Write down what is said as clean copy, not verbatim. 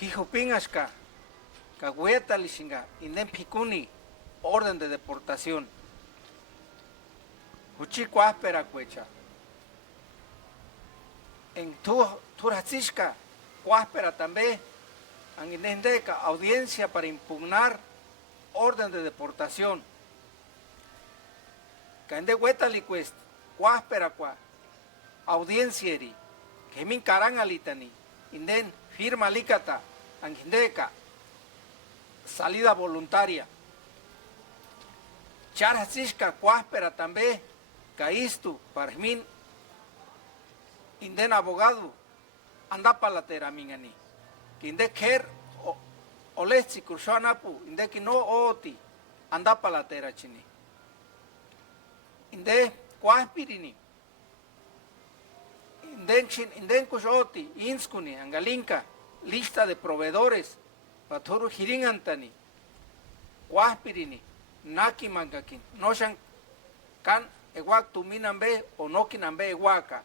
Jijupinashka, Cahueta Lishinga, Inden Picuni, orden de deportación. Huchico áspera cuecha. En Turhachishka, cuáspera también, Anginendeca, audiencia para impugnar orden de deportación. Cande Huetalicuest, cuáspera cua, audiencieri, que min carangalitani, Inden firma licata, Angindeca, salida voluntaria. Charhachishka, cuáspera también, Caistu, Parmin, Inden abogado, anda palatera mingani. Que inde ker olesti kurshanapu, inde ki no oti, anda palatera chini. Inde cuaspirini. Inden kushoti, inskuni, angalinka, lista de proveedores, paturu hiringantani, cuaspirini, naki mangakin, noshan kan ewak tuminambe o nokinambe ewaka.